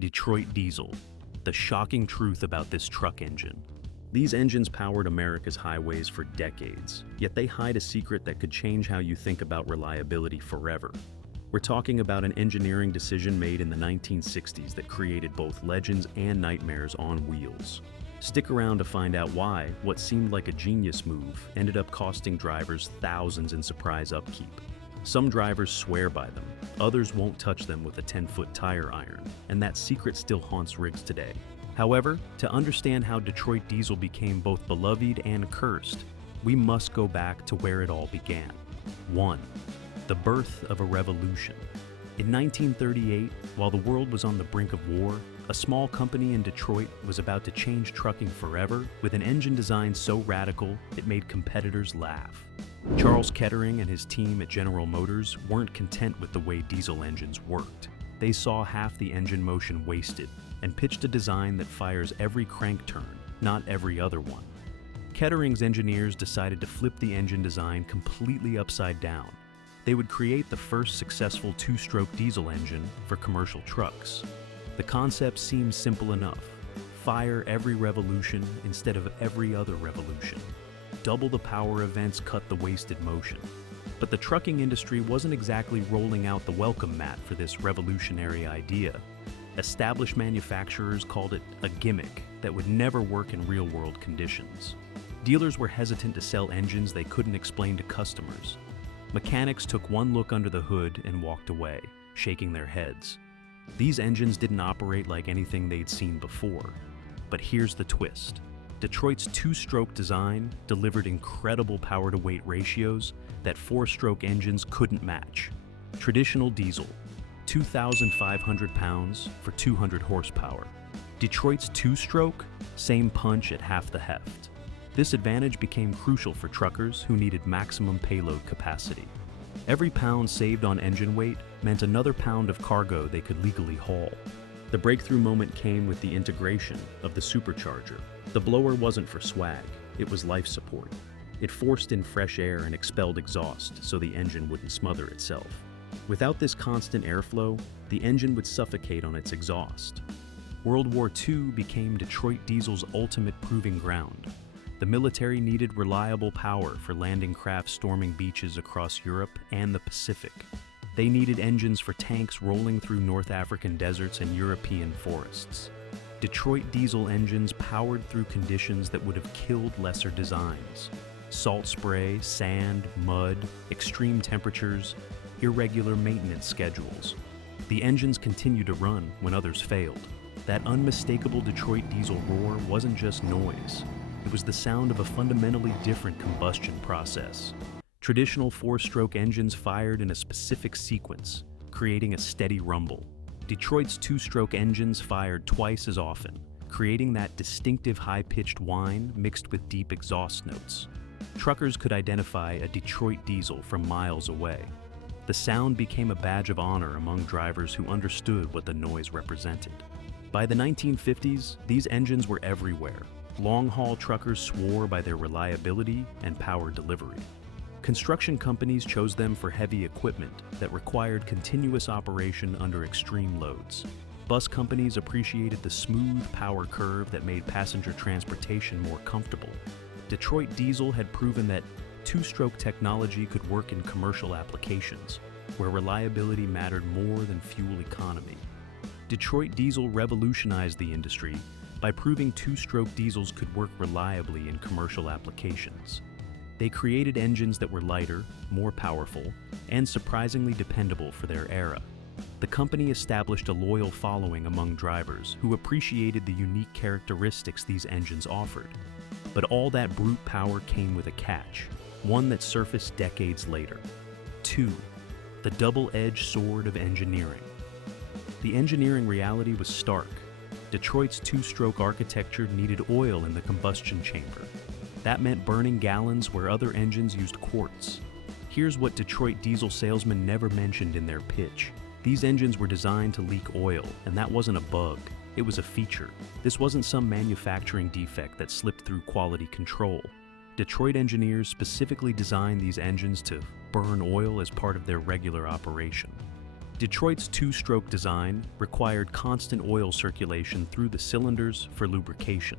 Detroit diesel. The shocking truth about this truck engine. These engines powered America's highways for decades, yet they hide a secret that could change how you think about reliability forever. We're talking about an engineering decision made in the 1960s that created both legends and nightmares on wheels. Stick around to find out why what seemed like a genius move ended up costing drivers thousands in surprise upkeep. Some drivers swear by them, others won't touch them with a 10-foot tire iron, and that secret still haunts rigs today. However, to understand how Detroit diesel became both beloved and cursed, we must go back to where it all began. 1. The birth of a revolution. In 1938, while the world was on the brink of war, a small company in Detroit was about to change trucking forever with an engine design so radical it made competitors laugh. Charles Kettering and his team at General Motors weren't content with the way diesel engines worked. They saw half the engine motion wasted and pitched a design that fires every crank turn, not every other one. Kettering's engineers decided to flip the engine design completely upside down. They would create the first successful two-stroke diesel engine for commercial trucks. The concept seemed simple enough. Fire every revolution instead of every other revolution. Double the power events cut the wasted motion. But the trucking industry wasn't exactly rolling out the welcome mat for this revolutionary idea. Established manufacturers called it a gimmick that would never work in real-world conditions. Dealers were hesitant to sell engines they couldn't explain to customers. Mechanics took one look under the hood and walked away, shaking their heads. These engines didn't operate like anything they'd seen before. But here's the twist. Detroit's two-stroke design delivered incredible power-to-weight ratios that four-stroke engines couldn't match. Traditional diesel, 2,500 pounds for 200 horsepower. Detroit's two-stroke, same punch at half the heft. This advantage became crucial for truckers who needed maximum payload capacity. Every pound saved on engine weight meant another pound of cargo they could legally haul. The breakthrough moment came with the integration of the supercharger. The blower wasn't for swag, it was life support. It forced in fresh air and expelled exhaust so the engine wouldn't smother itself. Without this constant airflow, the engine would suffocate on its exhaust. World War II became Detroit diesel's ultimate proving ground. The military needed reliable power for landing craft storming beaches across Europe and the Pacific. They needed engines for tanks rolling through North African deserts and European forests. Detroit diesel engines powered through conditions that would have killed lesser designs. Salt spray, sand, mud, extreme temperatures, irregular maintenance schedules. The engines continued to run when others failed. That unmistakable Detroit diesel roar wasn't just noise. It was the sound of a fundamentally different combustion process. Traditional four-stroke engines fired in a specific sequence, creating a steady rumble. Detroit's two-stroke engines fired twice as often, creating that distinctive high-pitched whine mixed with deep exhaust notes. Truckers could identify a Detroit diesel from miles away. The sound became a badge of honor among drivers who understood what the noise represented. By the 1950s, these engines were everywhere. Long-haul truckers swore by their reliability and power delivery. Construction companies chose them for heavy equipment that required continuous operation under extreme loads. Bus companies appreciated the smooth power curve that made passenger transportation more comfortable. Detroit diesel had proven that two-stroke technology could work in commercial applications, where reliability mattered more than fuel economy. Detroit diesel revolutionized the industry by proving two-stroke diesels could work reliably in commercial applications. They created engines that were lighter, more powerful, and surprisingly dependable for their era. The company established a loyal following among drivers who appreciated the unique characteristics these engines offered. But all that brute power came with a catch, one that surfaced decades later. 2. The double-edged sword of engineering. The engineering reality was stark. Detroit's two-stroke architecture needed oil in the combustion chamber. That meant burning gallons where other engines used quarts. Here's what Detroit diesel salesmen never mentioned in their pitch. These engines were designed to leak oil, and that wasn't a bug. It was a feature. This wasn't some manufacturing defect that slipped through quality control. Detroit engineers specifically designed these engines to burn oil as part of their regular operation. Detroit's two-stroke design required constant oil circulation through the cylinders for lubrication.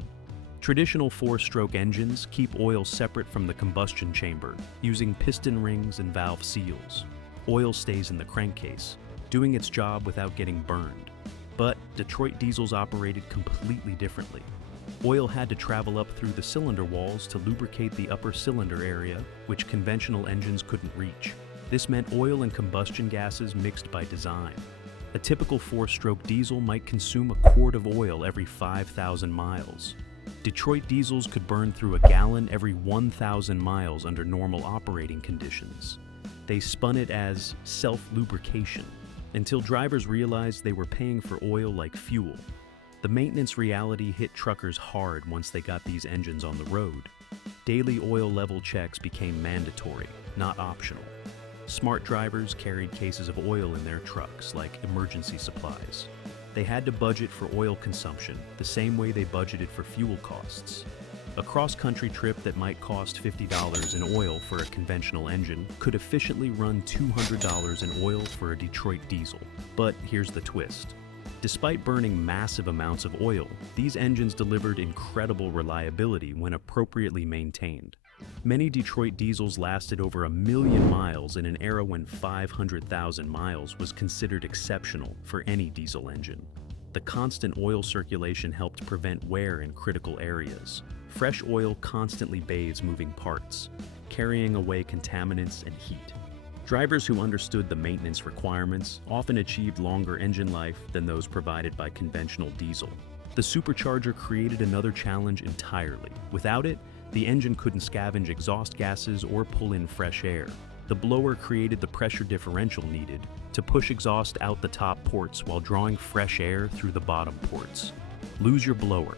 Traditional four-stroke engines keep oil separate from the combustion chamber, using piston rings and valve seals. Oil stays in the crankcase, doing its job without getting burned. But Detroit diesels operated completely differently. Oil had to travel up through the cylinder walls to lubricate the upper cylinder area, which conventional engines couldn't reach. This meant oil and combustion gases mixed by design. A typical four-stroke diesel might consume a quart of oil every 5,000 miles. Detroit diesels could burn through a gallon every 1,000 miles under normal operating conditions. They spun it as self-lubrication, until drivers realized they were paying for oil like fuel. The maintenance reality hit truckers hard once they got these engines on the road. Daily oil level checks became mandatory, not optional. Smart drivers carried cases of oil in their trucks, like emergency supplies. They had to budget for oil consumption the same way they budgeted for fuel costs. A cross-country trip that might cost $50 in oil for a conventional engine could efficiently run $200 in oil for a Detroit diesel. But here's the twist. Despite burning massive amounts of oil, these engines delivered incredible reliability when appropriately maintained. Many Detroit diesels lasted over 1 million miles in an era when 500,000 miles was considered exceptional for any diesel engine. The constant oil circulation helped prevent wear in critical areas. Fresh oil constantly bathes moving parts, carrying away contaminants and heat. Drivers who understood the maintenance requirements often achieved longer engine life than those provided by conventional diesel. The supercharger created another challenge entirely. Without it, the engine couldn't scavenge exhaust gases or pull in fresh air. The blower created the pressure differential needed to push exhaust out the top ports while drawing fresh air through the bottom ports. Lose your blower,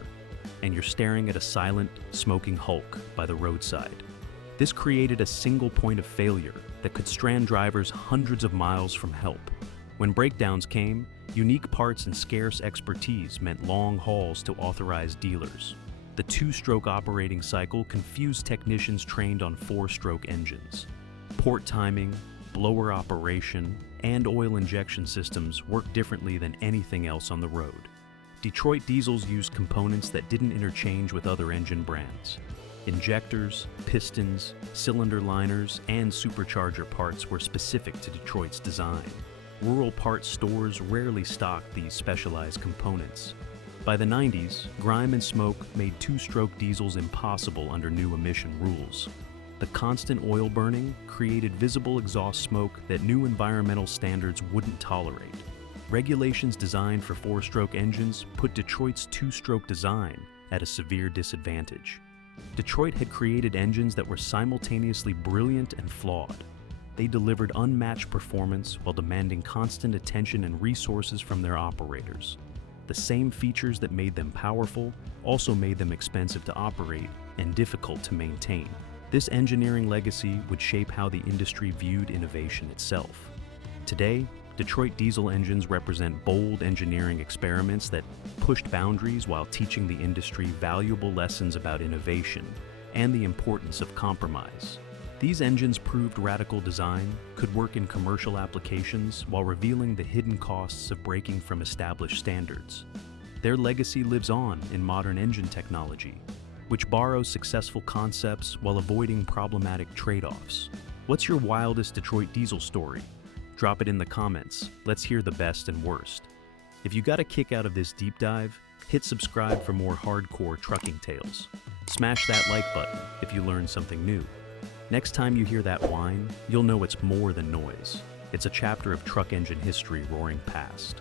and you're staring at a silent, smoking hulk by the roadside. This created a single point of failure that could strand drivers hundreds of miles from help. When breakdowns came, unique parts and scarce expertise meant long hauls to authorized dealers. The two-stroke operating cycle confused technicians trained on four-stroke engines. Port timing, blower operation, and oil injection systems work differently than anything else on the road. Detroit diesels used components that didn't interchange with other engine brands. Injectors, pistons, cylinder liners, and supercharger parts were specific to Detroit's design. Rural parts stores rarely stocked these specialized components. By the 90s, grime and smoke made two-stroke diesels impossible under new emission rules. The constant oil burning created visible exhaust smoke that new environmental standards wouldn't tolerate. Regulations designed for four-stroke engines put Detroit's two-stroke design at a severe disadvantage. Detroit had created engines that were simultaneously brilliant and flawed. They delivered unmatched performance while demanding constant attention and resources from their operators. The same features that made them powerful also made them expensive to operate and difficult to maintain. This engineering legacy would shape how the industry viewed innovation itself. Today, Detroit diesel engines represent bold engineering experiments that pushed boundaries while teaching the industry valuable lessons about innovation and the importance of compromise. These engines proved radical design could work in commercial applications while revealing the hidden costs of breaking from established standards. Their legacy lives on in modern engine technology, which borrows successful concepts while avoiding problematic trade-offs. What's your wildest Detroit diesel story? Drop it in the comments. Let's hear the best and worst. If you got a kick out of this deep dive, hit subscribe for more hardcore trucking tales. Smash that like button if you learned something new. Next time you hear that whine, you'll know it's more than noise. It's a chapter of truck engine history roaring past.